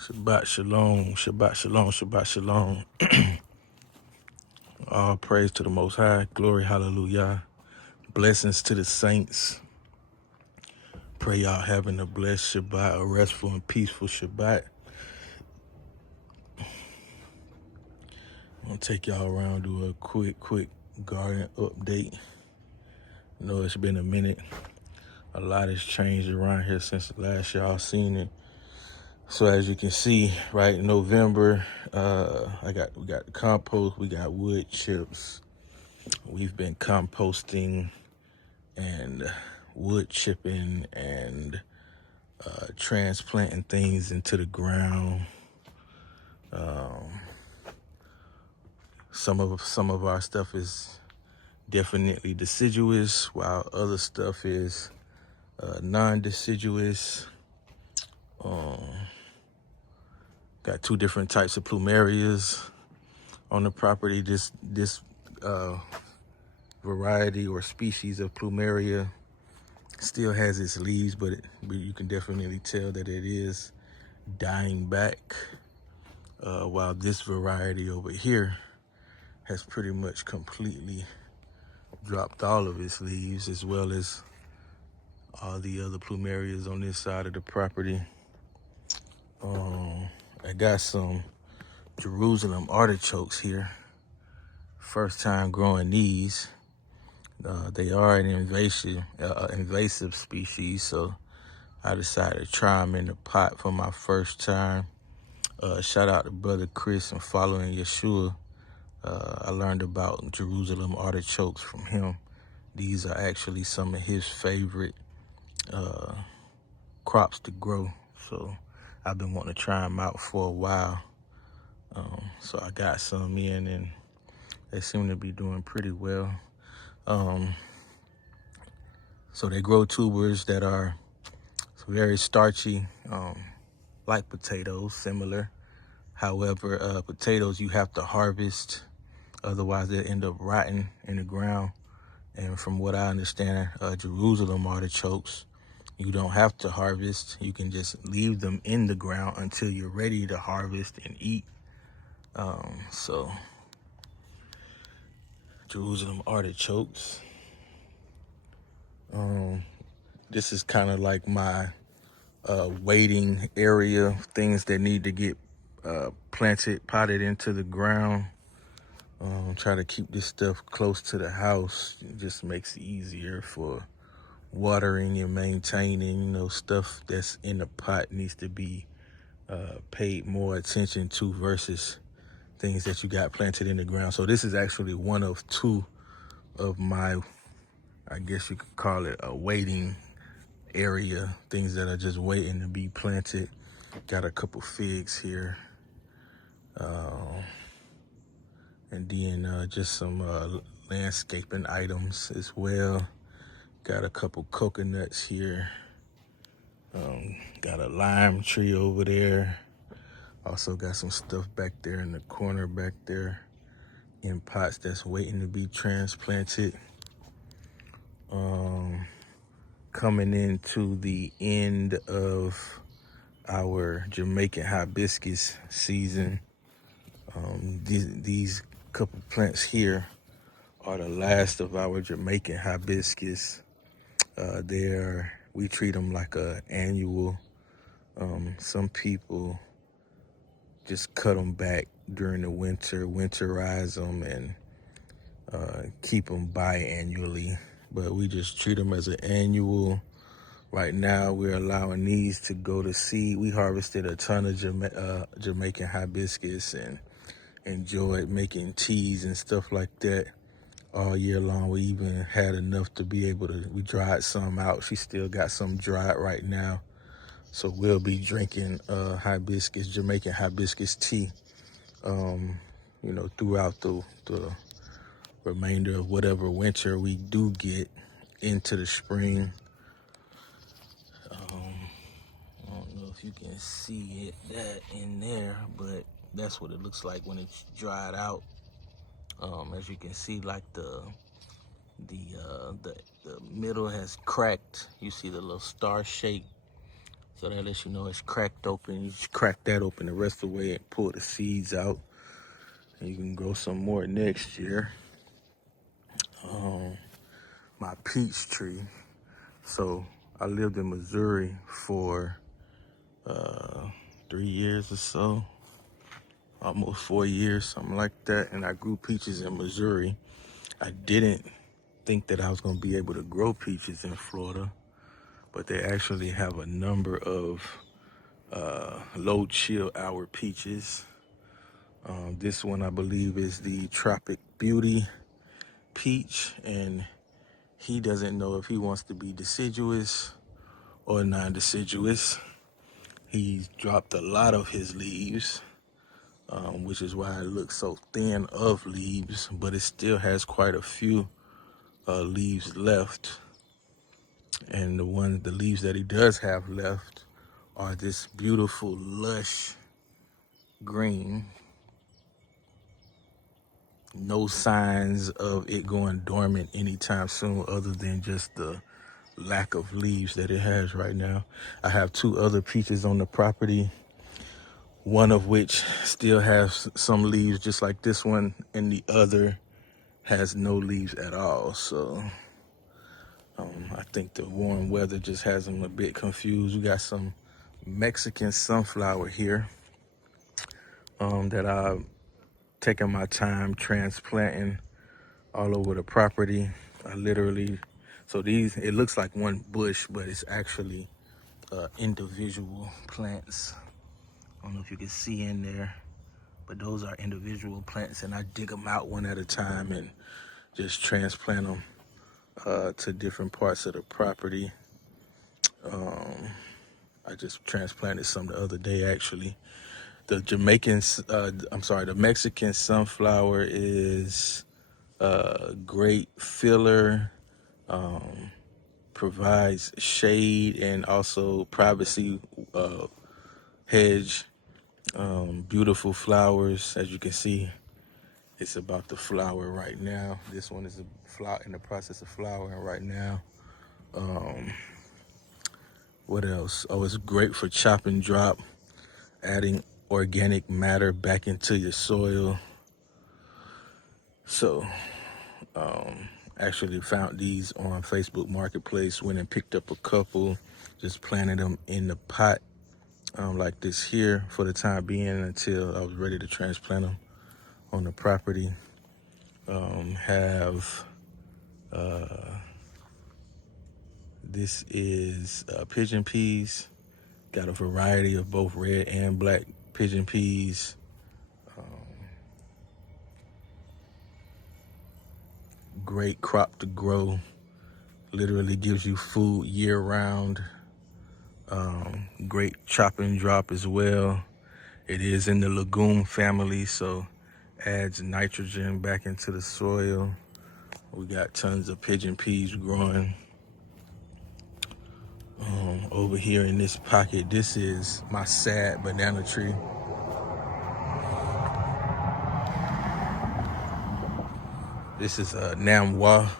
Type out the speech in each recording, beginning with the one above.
Shabbat shalom, Shabbat shalom, Shabbat shalom. All praise to the Most High. Glory, hallelujah. Blessings to the saints. Pray y'all having a blessed Shabbat, a restful and peaceful Shabbat. I'm going to take y'all around, do a quick garden update. I know it's been a minute. A lot has changed around here since the last y'all seen it. So as you can see, right in November, we got the compost, we got wood chips. We've been composting and wood chipping and transplanting things into the ground. Some of our stuff is definitely deciduous, while other stuff is non-deciduous. Got two different types of plumerias on the property. This variety or species of plumeria still has its leaves, but you can definitely tell that it is dying back, while this variety over here has pretty much completely dropped all of its leaves, as well as all the other plumerias on this side of the property. I got some Jerusalem artichokes here. First time growing these. They are an invasive species, so I decided to try them in the pot for my first time. Shout out to Brother Chris and Following Yeshua. I learned about Jerusalem artichokes from him. These are actually some of his favorite crops to grow, so I've been wanting to try them out for a while. So I got some in, and they seem to be doing pretty well. So they grow tubers that are very starchy, like potatoes, similar. However, potatoes you have to harvest, otherwise they'll end up rotting in the ground. And from what I understand, Jerusalem artichokes, you don't have to harvest. You can just leave them in the ground until you're ready to harvest and eat. So Jerusalem artichokes. This is kind of like my waiting area, things that need to get potted into the ground. Try to keep this stuff close to the house. It just makes it easier for watering and maintaining. Stuff that's in the pot needs to be paid more attention to versus things that you got planted in the ground. So this is actually one of two of my, I guess you could call it a waiting area, things that are just waiting to be planted. Got a couple figs here, and then just some landscaping items as well. Got a couple coconuts here. Got a lime tree over there. Also got some stuff back there in the corner back there in pots that's waiting to be transplanted. Coming into the end of our Jamaican hibiscus season. These couple plants here are the last of our Jamaican hibiscus. We treat them like a annual. Some people just cut them back during the winter, winterize them, and keep them biannually. But we just treat them as an annual. Right now, we're allowing these to go to seed. We harvested a ton of Jamaican hibiscus and enjoyed making teas and stuff like that all year long. We even had enough to be able to, we dried some out. She still got some dried right now. So we'll be drinking Jamaican hibiscus tea, throughout the remainder of whatever winter we do get into the spring. I don't know if you can see that in there, but that's what it looks like when it's dried out. As you can see, like the middle has cracked. You see the little star shape So that lets you know it's cracked open. You just crack that open the rest of the way and pull the seeds out. And you can grow some more next year. My peach tree. So I lived in Missouri for 3 years or so. Almost 4 years, something like that. And I grew peaches in Missouri. I didn't think that I was going to be able to grow peaches in Florida, but they actually have a number of low chill hour peaches. This one I believe is the Tropic Beauty peach, and he doesn't know if he wants to be deciduous or non-deciduous. He's dropped a lot of his leaves, which is why it looks so thin of leaves, but it still has quite a few leaves left. And the leaves that he does have left are this beautiful lush green. No signs of it going dormant anytime soon, other than just the lack of leaves that it has right now. I have 2 other peaches on the property, one of which still has some leaves just like this one, and the other has no leaves at all. So I think the warm weather just has them a bit confused. We got some Mexican sunflower here that I've taken my time transplanting all over the property. So these, it looks like one bush, but it's actually individual plants. I don't know if you can see in there, but those are individual plants, and I dig them out one at a time and just transplant them to different parts of the property. I just transplanted some the other day, actually. The the Mexican sunflower is a great filler, provides shade and also privacy hedge. Beautiful flowers, as you can see. It's about to flower right now. This one is in the process of flowering right now. What else? Oh, it's great for chop and drop, adding organic matter back into your soil. So, actually found these on Facebook Marketplace, went and picked up a couple, just planted them in the pot like this here for the time being until I was ready to transplant them on the property. This is pigeon peas. Got a variety of both red and black pigeon peas. Great crop to grow. Literally gives you food year round. Great chop and drop as well. It is in the legume family, so adds nitrogen back into the soil. We got tons of pigeon peas growing. Over here in this pocket, this is my sad banana tree. This is a Namwa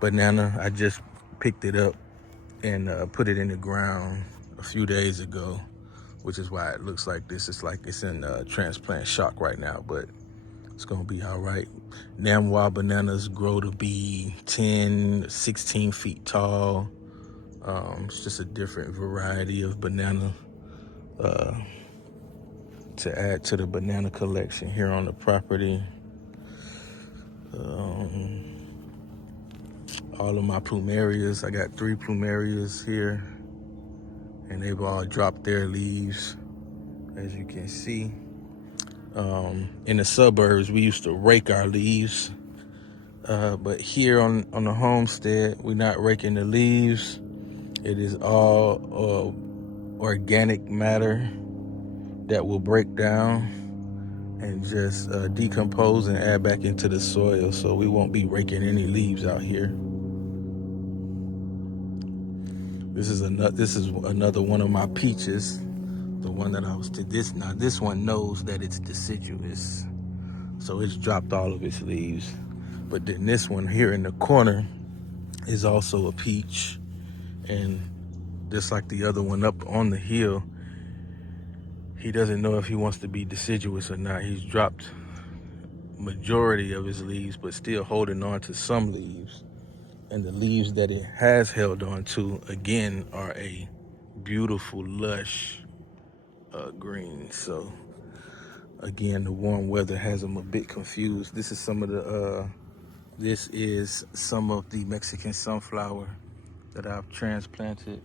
banana. I just picked it up and put it in the ground a few days ago, which is why it looks like this. It's like it's in transplant shock right now, but it's gonna be all right. Namwa bananas grow to be 10, 16 feet tall. It's just a different variety of banana to add to the banana collection here on the property. All of my plumerias, I got 3 plumerias here, and they've all dropped their leaves, as you can see. In the suburbs, we used to rake our leaves, but here on the homestead, we're not raking the leaves. It is all organic matter that will break down and just decompose and add back into the soil, so we won't be raking any leaves out here. This is another one of my peaches, the one that I was to this. Now this one knows that it's deciduous, so it's dropped all of its leaves. But then this one here in the corner is also a peach, and just like the other one up on the hill, he doesn't know if he wants to be deciduous or not. He's dropped majority of his leaves, but still holding on to some leaves. And the leaves that it has held on to, again, are a beautiful, lush green. So, again, the warm weather has him a bit confused. This is some of the Mexican sunflower that I've transplanted.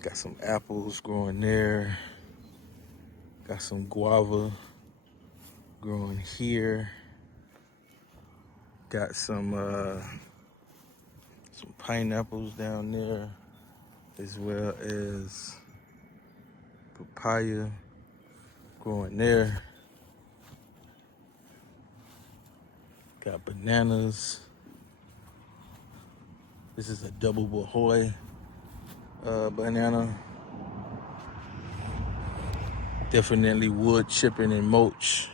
Got some apples growing there. Got some guava growing here. Got some pineapples down there, as well as papaya growing there. Got bananas. This is a double Bahoy banana. Definitely wood chipping and mulch.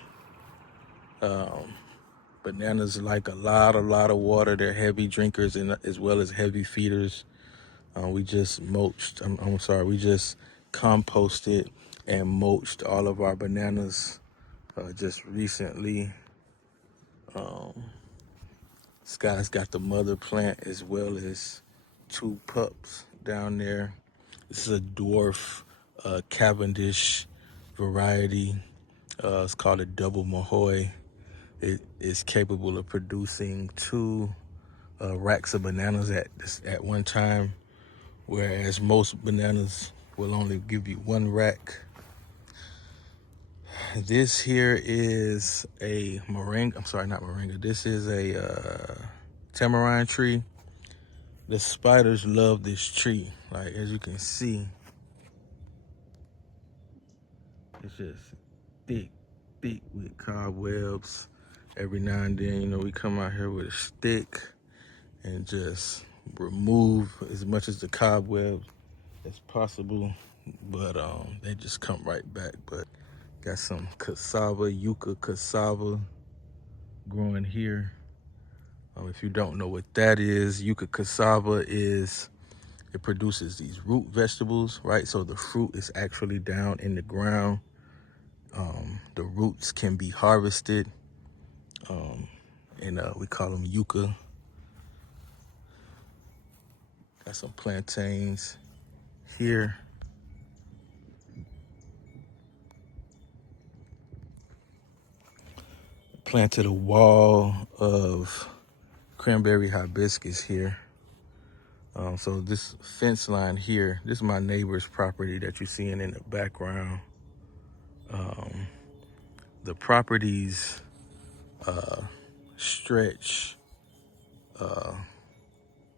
Bananas like a lot of water. They're heavy drinkers and as well as heavy feeders. We just mulched. We just composted and mulched all of our bananas just recently. Sky's got the mother plant as well as 2 pups down there. This is a dwarf Cavendish variety. It's called a double Mahoy. It is capable of producing 2 racks of bananas at one time, whereas most bananas will only give you 1 rack. This here is a moringa. I'm sorry, not moringa. This is a tamarind tree. The spiders love this tree. Like, as you can see, it's just thick with cobwebs. Every now and then, we come out here with a stick and just remove as much as the cobwebs as possible. But they just come right back. But got some cassava, yucca cassava growing here. If you don't know what that is, yucca cassava it produces these root vegetables, right? So the fruit is actually down in the ground. The roots can be harvested, and we call them yucca. Got some plantains here. Planted a wall of cranberry hibiscus here. So this fence line here, this is my neighbor's property that you're seeing in the background. The properties stretch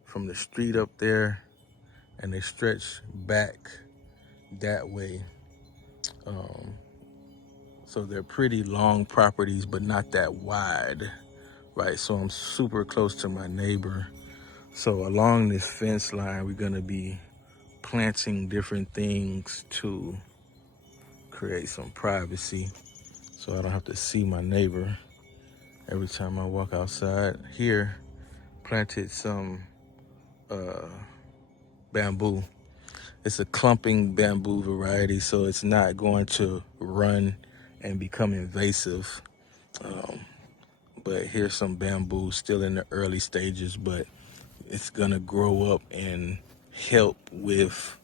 from the street up there, and they stretch back that way. So they're pretty long properties, but not that wide, right? So I'm super close to my neighbor. So along this fence line, we're gonna be planting different things to create some privacy, so I don't have to see my neighbor every time I walk outside. Here, planted some bamboo. It's a clumping bamboo variety, so it's not going to run and become invasive. But here's some bamboo still in the early stages, but it's gonna grow up and help with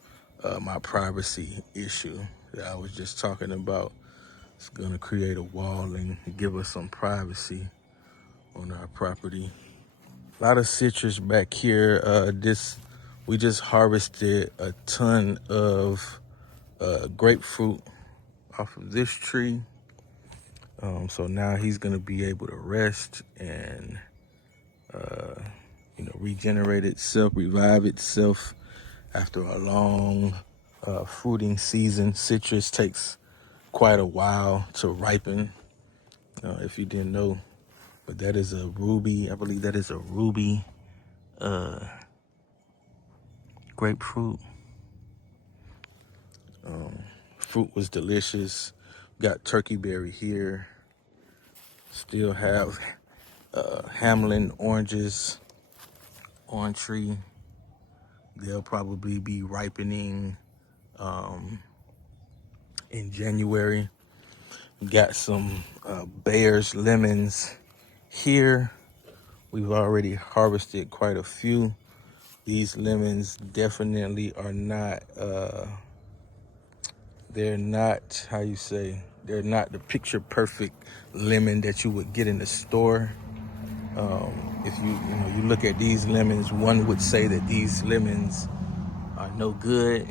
my privacy issue that I was just talking about. It's gonna create a wall and give us some privacy on our property. A lot of citrus back here. We just harvested a ton of grapefruit off of this tree. So now he's gonna be able to rest and regenerate itself, revive itself after a long fruiting season. Citrus takes quite a while to ripen, if you didn't know. But that is a ruby. I believe that is a ruby grapefruit. Fruit was delicious. Got turkey berry here. Still have Hamlin oranges on tree. They'll probably be ripening in January. Got some Bayer's lemons here. We've already harvested quite a few. These lemons definitely are not, they're not, how you say, they're not the picture perfect lemon that you would get in the store. If you look at these lemons, one would say that these lemons are no good.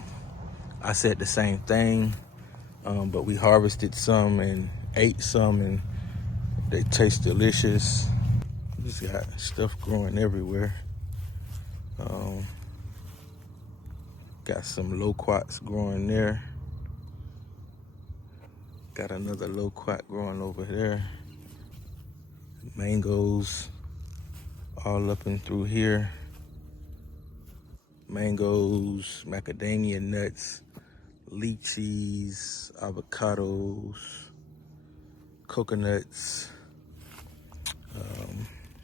I said the same thing, but we harvested some and ate some, and they taste delicious. Just got stuff growing everywhere. Got some loquats growing there. Got another loquat growing over there. Mangoes all up and through here. Mangoes, macadamia nuts, lychees, avocados, coconuts,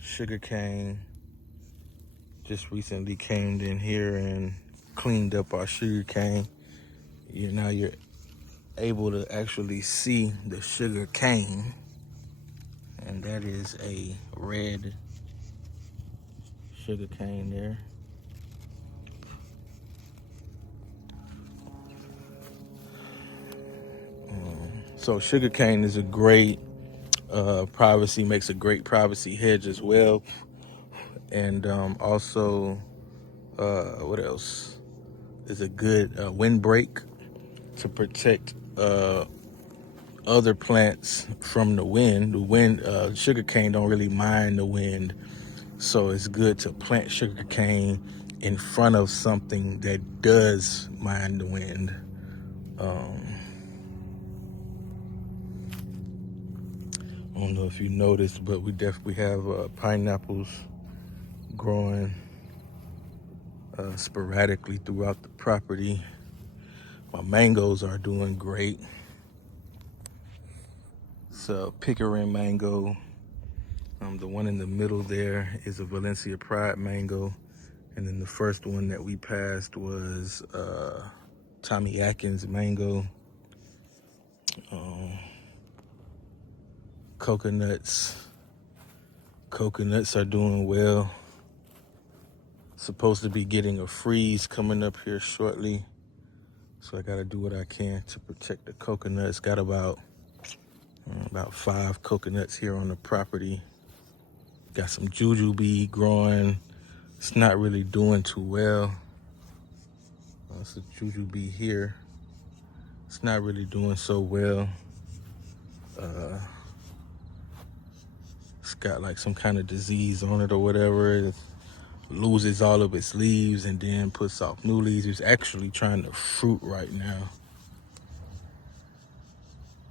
sugarcane. Just recently came in here and cleaned up our sugarcane. Now you're able to actually see the sugar cane, and that is a red sugar cane there. So sugarcane is a great makes a great privacy hedge as well. And also, what else? Is a good windbreak to protect other plants from the wind. Sugarcane don't really mind the wind, so it's good to plant sugarcane in front of something that does mind the wind. I don't know if you noticed, but we definitely have pineapples growing sporadically throughout the property. My mangoes are doing great. It's a Pickering mango. The one in the middle there is a Valencia Pride mango. And then the first one that we passed was Tommy Atkins mango. Coconuts are doing well. Supposed to be getting a freeze coming up here shortly, so I got to do what I can to protect the coconuts. Got about 5 coconuts here on the property. Got some jujube growing. It's not really doing too well. It's a jujube here. It's not really doing so well. It's got like some kind of disease on it or whatever. It loses all of its leaves and then puts off new leaves. It's actually trying to fruit right now.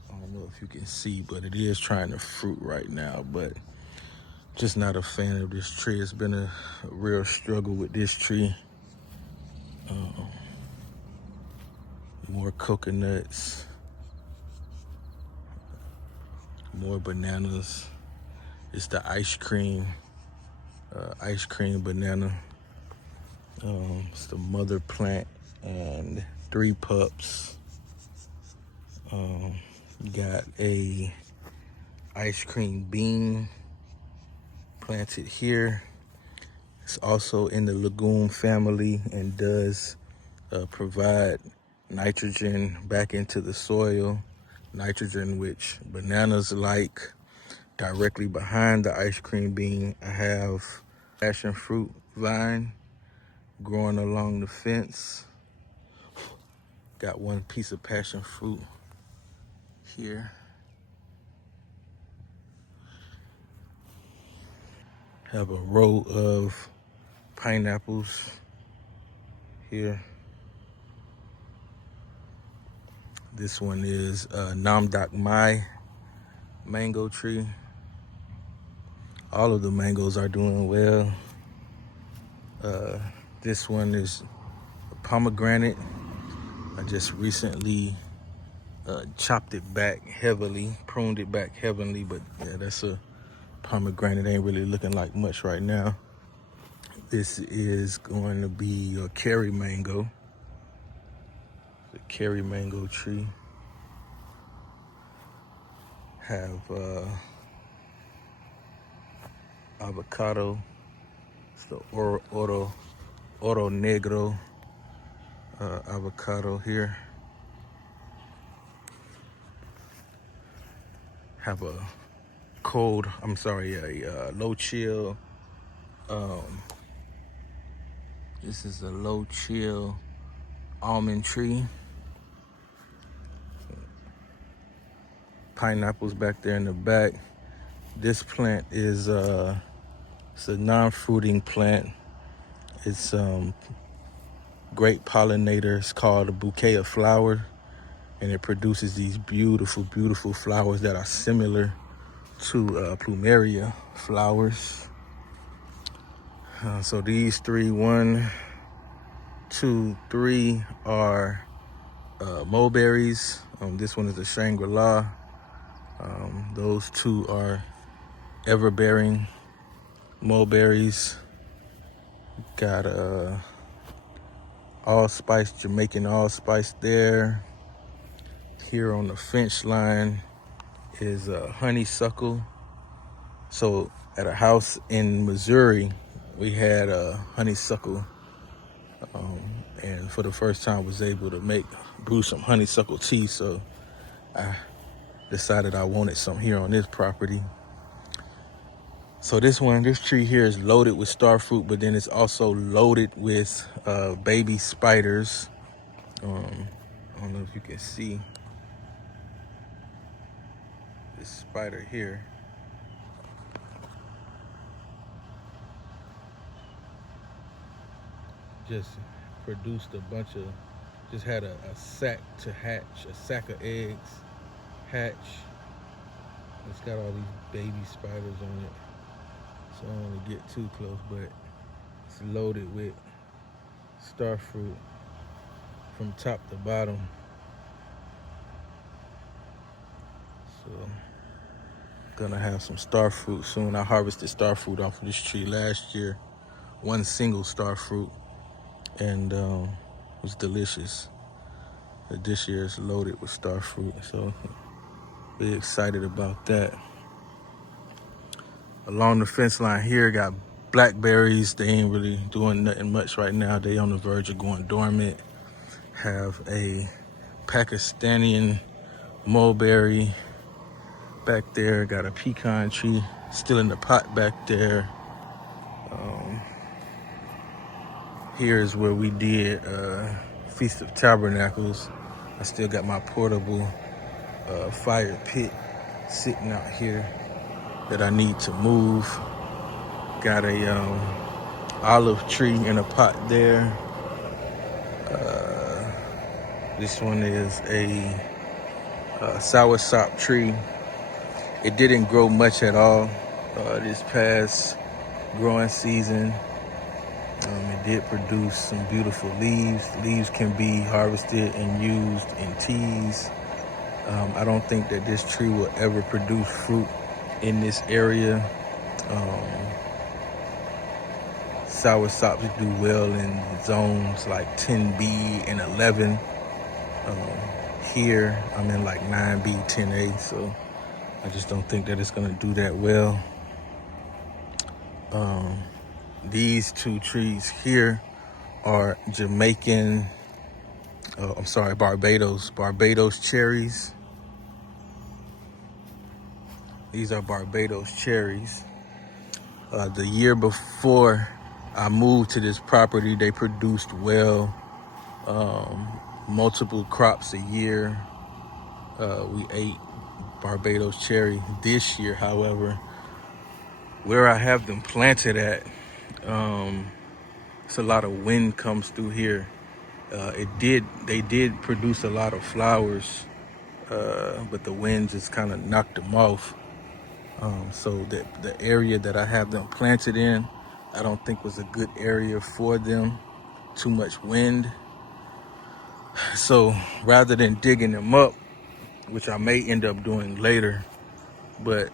I don't know if you can see, but it is trying to fruit right now. But just not a fan of this tree. It's been a real struggle with this tree. More coconuts, more bananas. It's the ice cream banana. It's the mother plant and 3 pups. Got a ice cream bean planted here. It's also in the legume family and does provide nitrogen back into the soil. Nitrogen which bananas like. Directly behind the ice cream bean, I have passion fruit vine growing along the fence. Got one piece of passion fruit here. Have a row of pineapples here. This one is Namdak Mai mango tree. All of the mangoes are doing well. This one is a pomegranate. I just recently chopped it back heavily, pruned it back heavily, but yeah, that's a pomegranate. Ain't really looking like much right now. This is going to be a cherry mango. The cherry mango tree. Have avocado. It's the oro negro avocado here. Have a low chill. This is a low chill almond tree. Pineapples back there in the back. This plant is it's a non-fruiting plant. It's great pollinator. It's called a bouquet of flower, and it produces these beautiful, beautiful flowers that are similar to plumeria flowers. So these three, 1, 2, 3 are mulberries. This one is a Shangri-La. Those two are ever-bearing mulberries. Got allspice, Jamaican allspice there. Here on the fence line is honeysuckle. So at a house in Missouri, we had a honeysuckle, and for the first time was able to brew some honeysuckle tea. So I decided I wanted some here on this property. So this tree here is loaded with star fruit, but then it's also loaded with baby spiders. I don't know if you can see this spider here. Just produced just had a sack to hatch, a sack of eggs hatch. It's got all these baby spiders on it. So I don't want to get too close, but it's loaded with star fruit from top to bottom. So gonna have some star fruit soon. I harvested star fruit off of this tree last year, one single star fruit, and it was delicious. But this year it's loaded with star fruit, so be excited about that. Along the fence line here, got blackberries. They ain't really doing nothing much right now. They on the verge of going dormant. Have a Pakistani mulberry back there. Got a pecan tree still in the pot back there. Here's where we did Feast of Tabernacles. I still got my portable fire pit sitting out here that I need to move. Got a olive tree in a pot there. This one is a soursop tree. It didn't grow much at all this past growing season. It did produce some beautiful leaves. Leaves can be harvested and used in teas. I don't think that this tree will ever produce fruit in this area. Soursops do well in zones like 10B and 11. Here I'm in like 9B, 10A, so I just don't think that it's gonna do that well. These two trees here are Barbados cherries. These are Barbados cherries. The year before I moved to this property, they produced well, multiple crops a year. We ate Barbados cherry. This year, however, where I have them planted at, it's a lot of wind comes through here. They did produce a lot of flowers, but the wind just kind of knocked them off. So the area that I have them planted in, I don't think was a good area for them. Too much wind. So rather than digging them up, which I may end up doing later, but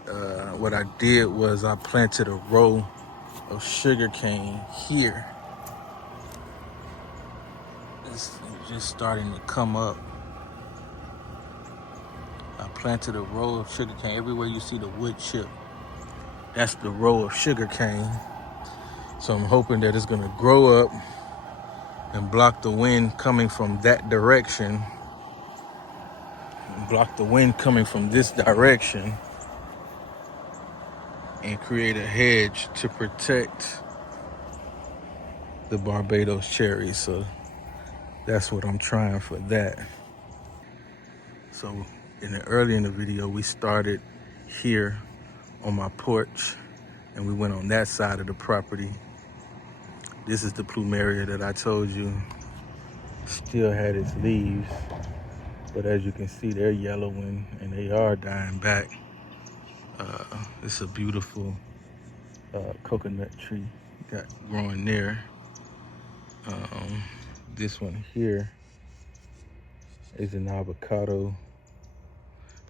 what I did was I planted a row of sugar cane here. It's just starting to come up. I planted a row of sugar cane. Everywhere you see the wood chip, that's the row of sugar cane. So I'm hoping that it's gonna grow up and block the wind coming from that direction. Block the wind coming from this direction and create a hedge to protect the Barbados cherry. So that's what I'm trying for that. So early in the video, we started here on my porch and we went on that side of the property. This is the plumeria that I told you still had its leaves, but as you can see, they're yellowing and they are dying back. It's a beautiful coconut tree got growing there. This one here is an avocado.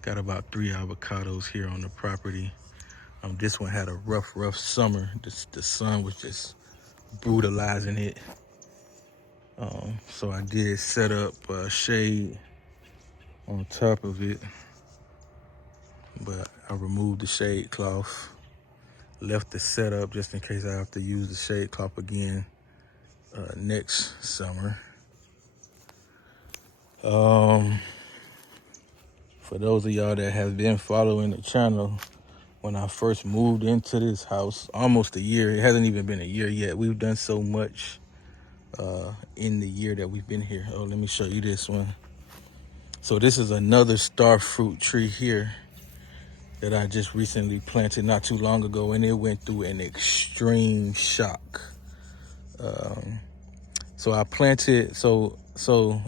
Got about 3 avocados here on the property. This one had a rough summer. The sun was just brutalizing it. So I did set up shade on top of it, but I removed the shade cloth, left the setup just in case I have to use the shade cloth again next summer. For those of y'all that have been following the channel, when I first moved into this house, almost a year, it hasn't even been a year yet. We've done so much in the year that we've been here. Oh, let me show you this one. So this is another star fruit tree here that I just recently planted not too long ago, and it went through an extreme shock. So I planted, so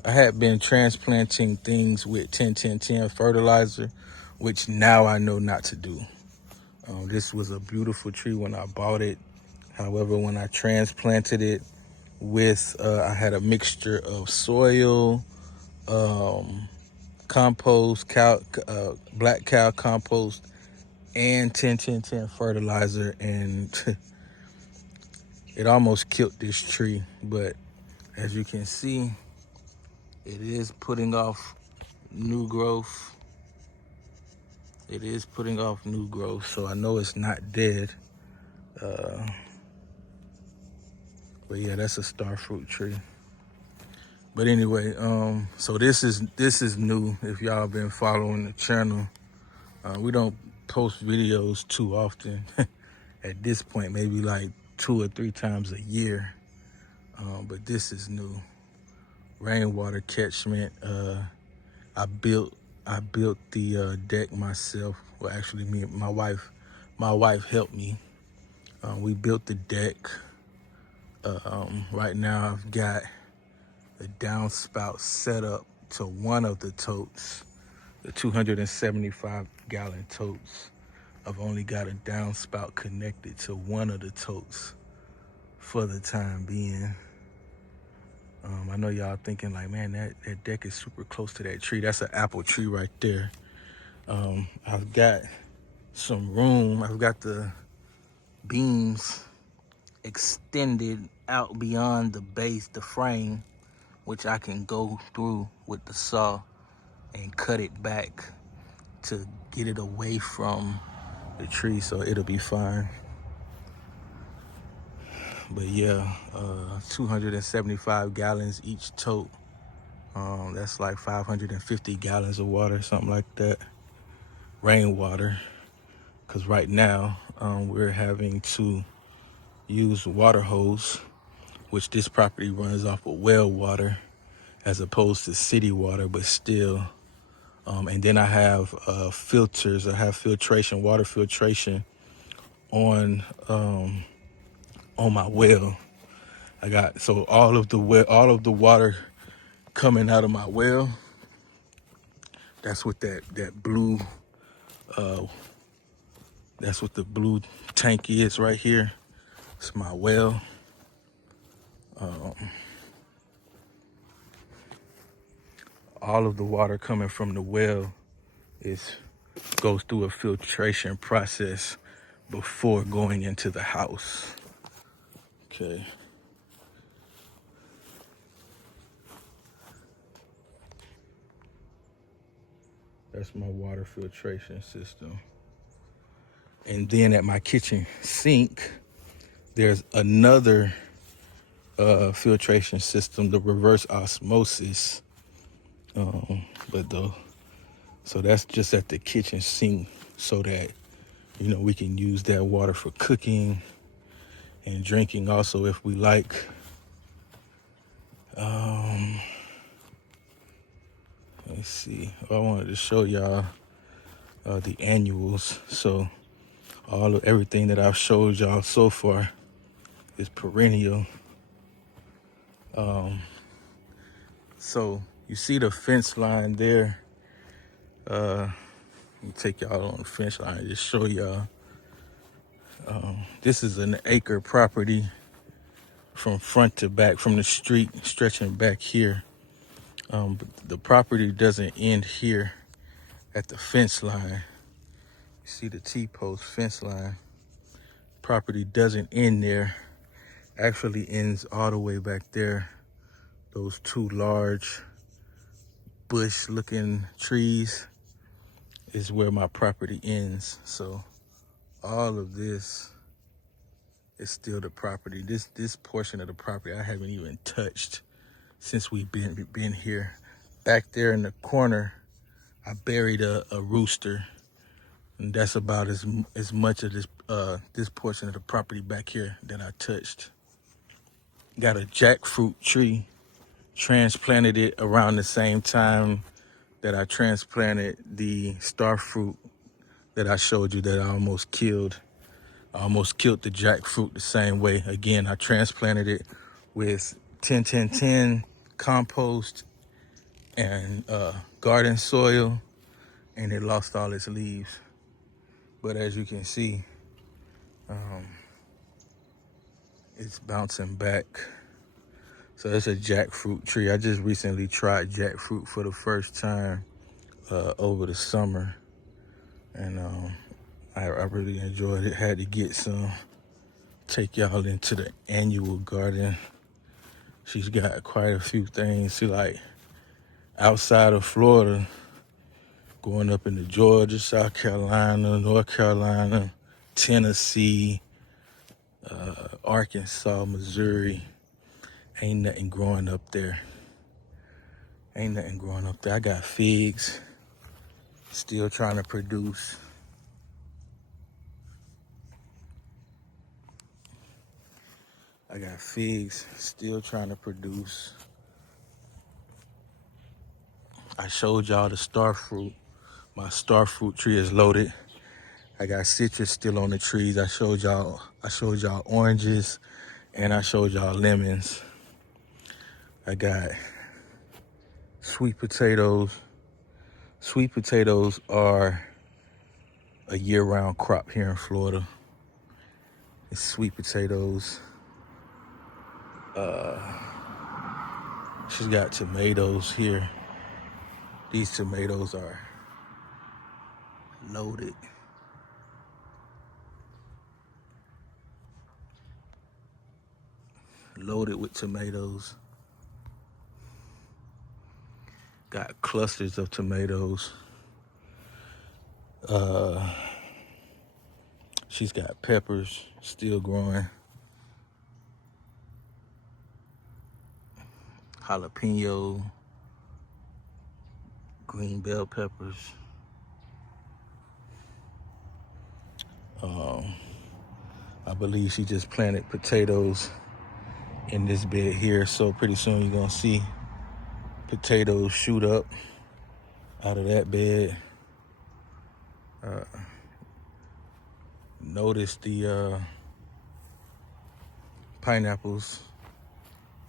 I had been transplanting things with 10-10-10 fertilizer, which now I know not to do. This was a beautiful tree when I bought it. However, when I transplanted it with, I had a mixture of soil, compost, black cow compost, and 10-10-10 fertilizer, and it almost killed this tree. But as you can see, it is putting off new growth. It is putting off new growth, so I know it's not dead. But yeah, that's a star fruit tree. But anyway, so this is new. If y'all been following the channel, we don't post videos too often. At this point, maybe like 2 or 3 times a year. But this is new. Rainwater catchment. I built the deck myself. Well, actually, my wife helped me. We built the deck. Right now, I've got the downspout set up to one of the totes, the 275-gallon totes. I've only got a downspout connected to one of the totes for the time being. I know y'all thinking like, man, that deck is super close to that tree. That's an apple tree right there. I've got some room. I've got the beams extended out beyond the base, the frame, which I can go through with the saw and cut it back to get it away from the tree, so it'll be fine. But yeah, 275 gallons each tote. That's like 550 gallons of water, something like that. Rainwater, because right now we're having to use water hose, which this property runs off of well water as opposed to city water, but still. And then I have filters. I have filtration, water filtration on my well. I got, so all of the water coming out of my well, that's what that blue that's what the blue tank is right here. It's my well. All of the water coming from the well goes through a filtration process before going into the house. Okay. That's my water filtration system. And then at my kitchen sink, there's another filtration system, the reverse osmosis. So that's just at the kitchen sink so that, we can use that water for cooking and drinking also if we like. Let's see. I wanted to show y'all the annuals. So everything that I've showed y'all so far is perennial. So you see the fence line there. Let me take y'all on the fence line and just show y'all. This is an acre property from front to back, from the street stretching back here. But the property doesn't end here at the fence line. You see the T-post fence line. Property doesn't end there. Actually ends all the way back there. Those two large bush-looking trees is where my property ends. So all of this is still the property. This portion of the property I haven't even touched since we've been here. Back there in the corner, I buried a rooster, and that's about as much of this portion of the property back here that I touched. Got a jackfruit tree, transplanted it around the same time that I transplanted the star fruit that I showed you that I almost killed. I almost killed the jackfruit the same way. Again, I transplanted it with 10-10-10 compost and garden soil, and it lost all its leaves. But as you can see, it's bouncing back. So it's a jackfruit tree. I just recently tried jackfruit for the first time over the summer, and I really enjoyed it. Had to get some. Take y'all into the annual garden. She's got quite a few things. She like outside of Florida, going up into Georgia, South Carolina, North Carolina, Tennessee, Arkansas, Missouri. Ain't nothing growing up there. Ain't nothing growing up there. I got figs, still trying to produce. I got figs, still trying to produce. I showed y'all the star fruit. My star fruit tree is loaded. I got citrus still on the trees. I showed y'all oranges, and I showed y'all lemons. I got sweet potatoes. Sweet potatoes are a year-round crop here in Florida. It's sweet potatoes. She's got tomatoes here. These tomatoes are loaded. Loaded with tomatoes. Got clusters of tomatoes. She's got peppers still growing. Jalapeno, green bell peppers. I believe she just planted potatoes in this bed here. So pretty soon you're gonna see potatoes shoot up out of that bed. Notice the pineapples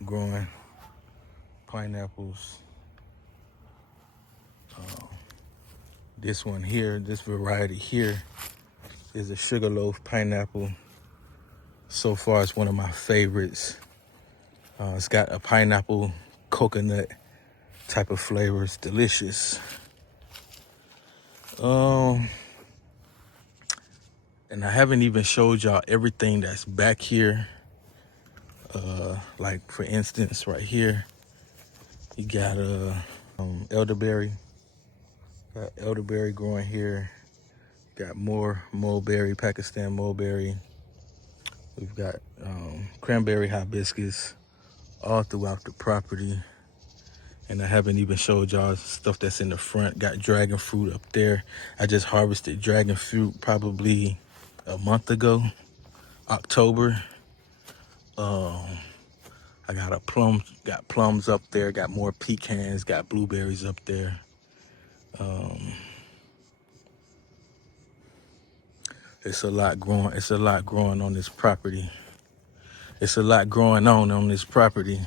growing. Pineapples. This one here, this variety here is a sugarloaf pineapple. So far, it's one of my favorites. It's got a pineapple coconut type of flavor. It's delicious. And I haven't even showed y'all everything that's back here Like for instance, right here, you got elderberry. Got elderberry growing here. Got more mulberry, Pakistan mulberry. We've got cranberry hibiscus all throughout the property. And I haven't even showed y'all stuff that's in the front. Got dragon fruit up there. I just harvested dragon fruit probably a month ago, October. I got plums up there. Got more pecans. Got blueberries up there. It's a lot growing. It's a lot growing on this property. It's a lot growing on this property.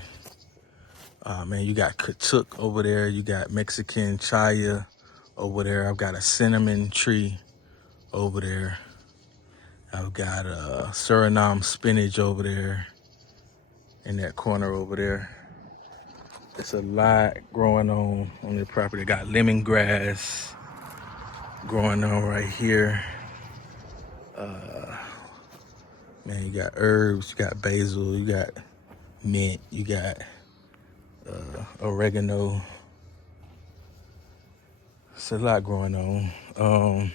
Man, you got katuk over there. You got Mexican chaya over there. I've got a cinnamon tree over there. I've got Suriname spinach over there in that corner over there. It's a lot growing on the property. I got lemongrass growing on right here. Man, you got herbs, you got basil, you got mint, you got oregano. It's a lot going on.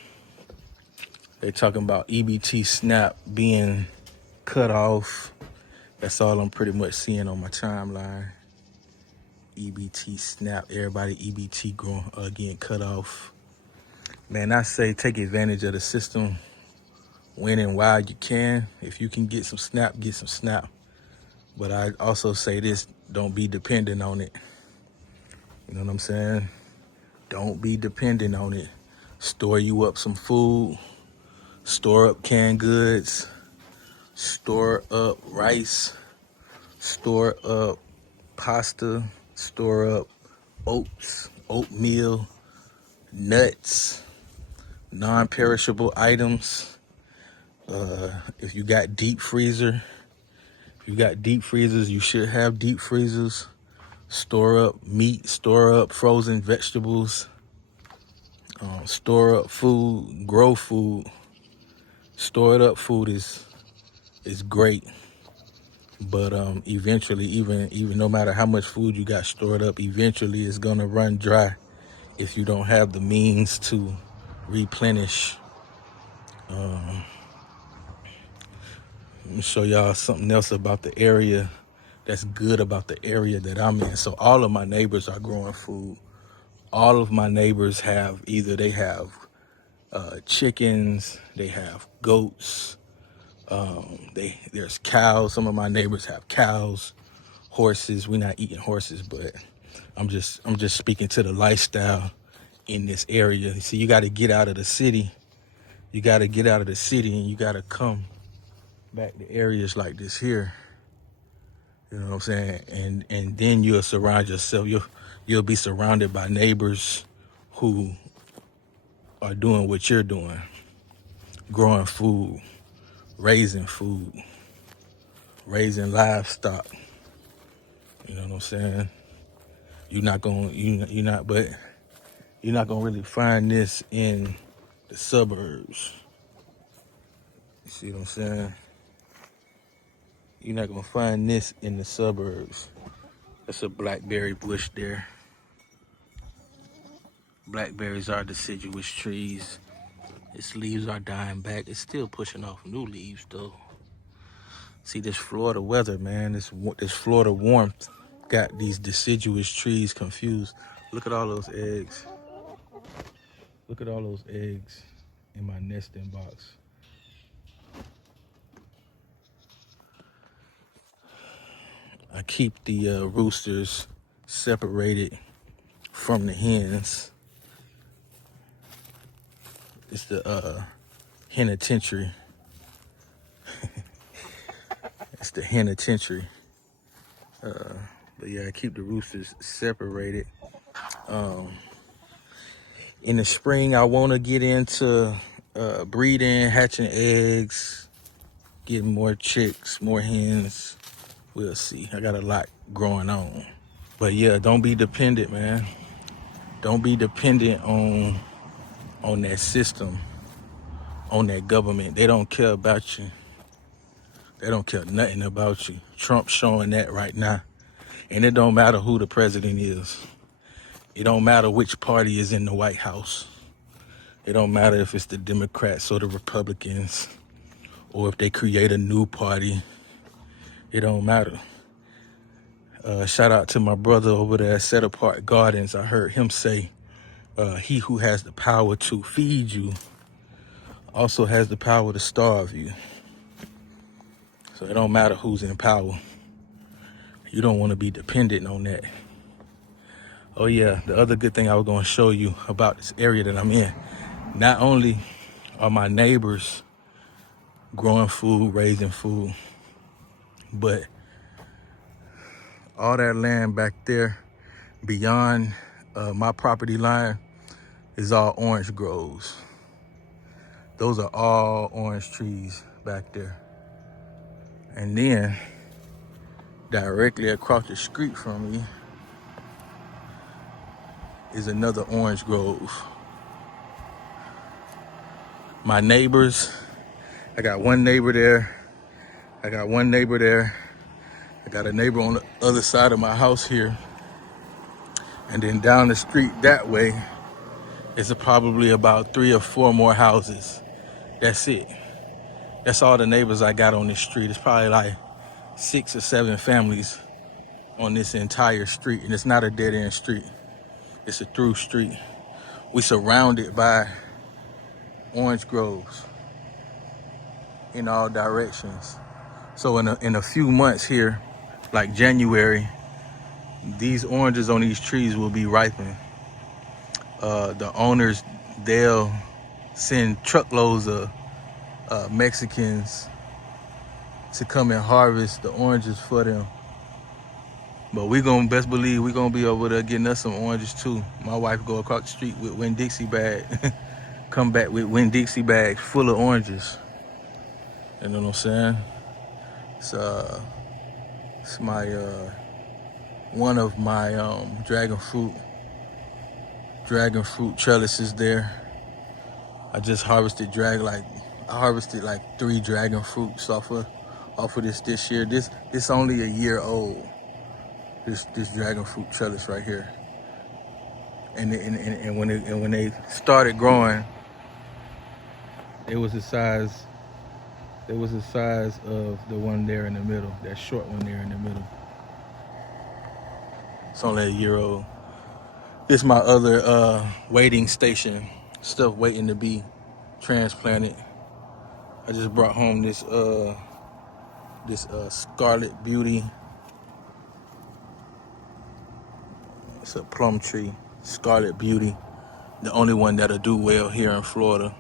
They're talking about EBT SNAP being cut off. That's all I'm pretty much seeing on my timeline. EBT SNAP, everybody EBT getting cut off. Man, I say take advantage of the system when and while you can. If you can get some SNAP, get some SNAP. But I also say this, don't be dependent on it. You know what I'm saying? Don't be dependent on it. Store you up some food. Store up canned goods. Store up rice. Store up pasta. Store up oats, oatmeal, nuts, non-perishable items. If you got deep freezers, you should have deep freezers. Store up meat, store up frozen vegetables, store up food, grow food. Stored up food is great, but eventually, even no matter how much food you got stored up, eventually it's gonna run dry if you don't have the means to replenish. Let me show y'all something else about the area that's good about the area that I'm in. So all of my neighbors are growing food. All of my neighbors have they have chickens, they have goats, there's cows. Some of my neighbors have cows, horses. We're not eating horses, but I'm just speaking to the lifestyle in this area. See, you got to get out of the city. You got to get out of the city and you got to come back to areas like this here. You know what I'm saying? And then you'll surround yourself. You'll be surrounded by neighbors who are doing what you're doing. Growing food, raising livestock. You know what I'm saying? You're not gonna really find this in the suburbs. You see what I'm saying? You're not gonna find this in the suburbs. That's a blackberry bush there. Blackberries are deciduous trees. Its leaves are dying back. It's still pushing off new leaves though. See, this Florida weather, man, this Florida warmth got these deciduous trees confused. Look at all those eggs. Look at all those eggs in my nesting box. I keep the roosters separated from the hens. It's the henitentiary. It's the henitentiary. But yeah, I keep the roosters separated. In the spring, I want to get into breeding, hatching eggs, getting more chicks, more hens. We'll see. I got a lot growing on. But yeah, don't be dependent, man. Don't be dependent on that system, on that government. They don't care about you. They don't care nothing about you. Trump's showing that right now. And it don't matter who the president is. It don't matter which party is in the White House. It don't matter if it's the Democrats or the Republicans, or if they create a new party. It don't matter. Shout out to my brother over there at Set Apart Gardens. I heard him say, he who has the power to feed you also has the power to starve you. So it don't matter who's in power. You don't want to be dependent on that. Oh yeah, the other good thing I was going to show you about this area that I'm in, not only are my neighbors growing food, raising food, but all that land back there beyond my property line is all orange groves. Those are all orange trees back there. And then directly across the street from me is another orange grove. My neighbors, I got one neighbor there. I got one neighbor there. I got a neighbor on the other side of my house here. And then down the street that way is probably about 3 or 4 more houses. That's it. That's all the neighbors I got on this street. It's probably like 6 or 7 families on this entire street. And it's not a dead end street. It's a through street. We surrounded by orange groves in all directions. So in a few months here, like January, these oranges on these trees will be ripening. The owners, they'll send truckloads of Mexicans to come and harvest the oranges for them. But we gonna best believe we gonna be over there getting us some oranges too. My wife go across the street with Winn-Dixie bag, come back with Winn-Dixie bags full of oranges. You know what I'm saying? It's my one of my dragon fruit trellises there. I just harvested like 3 dragon fruits off of this year. This only a year old. This dragon fruit trellis right here. And when they started growing, it was the size of the one there in the middle, that short one there in the middle. It's only a year old. This is my other waiting station, stuff waiting to be transplanted. I just brought home this Scarlet Beauty. It's a plum tree, Scarlet Beauty, the only one that'll do well here in Florida.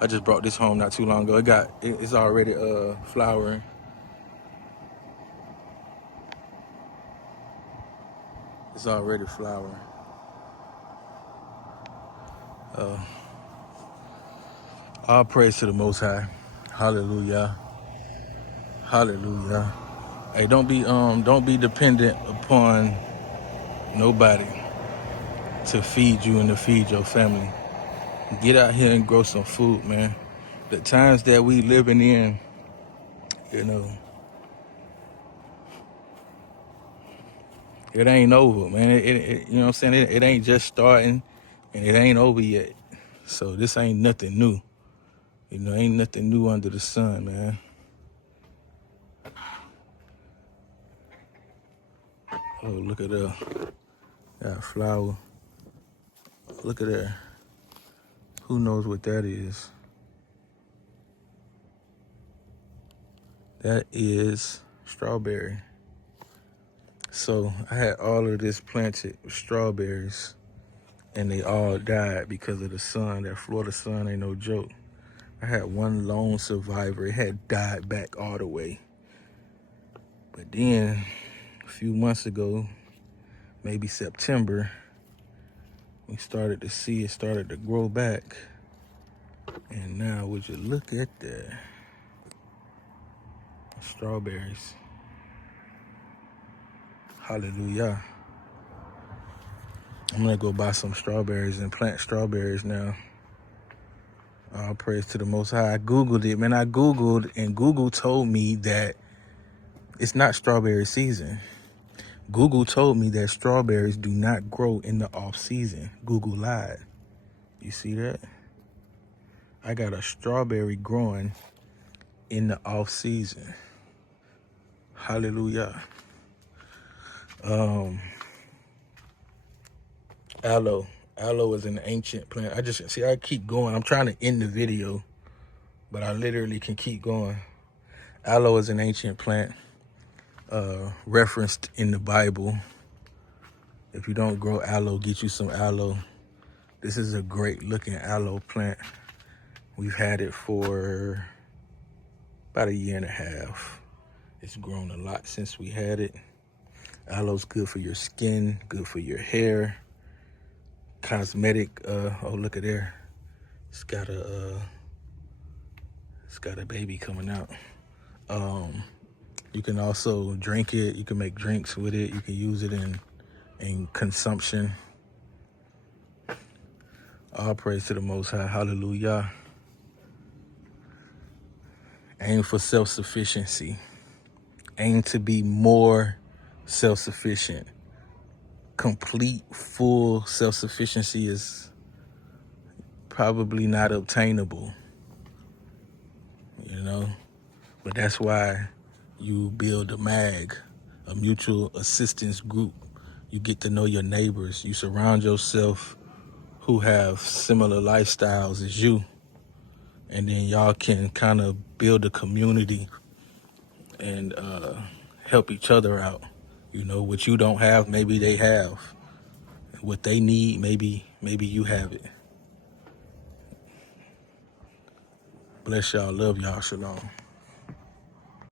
I just brought this home not too long ago. It's already flowering. It's already flowering. All praise to the Most High. Hallelujah. Hallelujah. Hey, don't be dependent upon nobody to feed you and to feed your family. Get out here and grow some food, man. The times that we living in, you know, it ain't over, man. It you know what I'm saying? It ain't just starting, and it ain't over yet. So this ain't nothing new. You know, ain't nothing new under the sun, man. Oh, look at that flower. Look at that. Who knows what that is? That is strawberry. So I had all of this planted with strawberries, and they all died because of the sun. That Florida sun ain't no joke. I had one lone survivor. It had died back all the way. But then a few months ago, maybe September, we started to see it started to grow back. And now would you look at that? Strawberries. Hallelujah. I'm gonna go buy some strawberries and plant strawberries now. All praise to the Most High. I Googled it, man. I Googled, and Google told me that it's not strawberry season. Google told me that strawberries do not grow in the off season. Google lied. You see that? I got a strawberry growing in the off season. Hallelujah. Aloe. Aloe is an ancient plant. I keep going. I'm trying to end the video, but I literally can keep going. Aloe is an ancient plant referenced in the Bible. If you don't grow aloe, get you some aloe. This is a great looking aloe plant. We've had it for about a year and a half. It's grown a lot since we had it. Aloe's good for your skin, good for your hair. Cosmetic, oh look at there. It's got a baby coming out. You can also drink it. You can make drinks with it. You can use it in consumption. All praise to the Most High. Hallelujah. Aim for self-sufficiency. Aim to be more self-sufficient. Complete, full self-sufficiency is probably not obtainable, you know? But that's why you build a MAG, a mutual assistance group. You get to know your neighbors. You surround yourself who have similar lifestyles as you. And then y'all can kind of build a community and help each other out. You know, what you don't have, maybe they have. What they need, maybe you have it. Bless y'all. Love y'all. Shalom.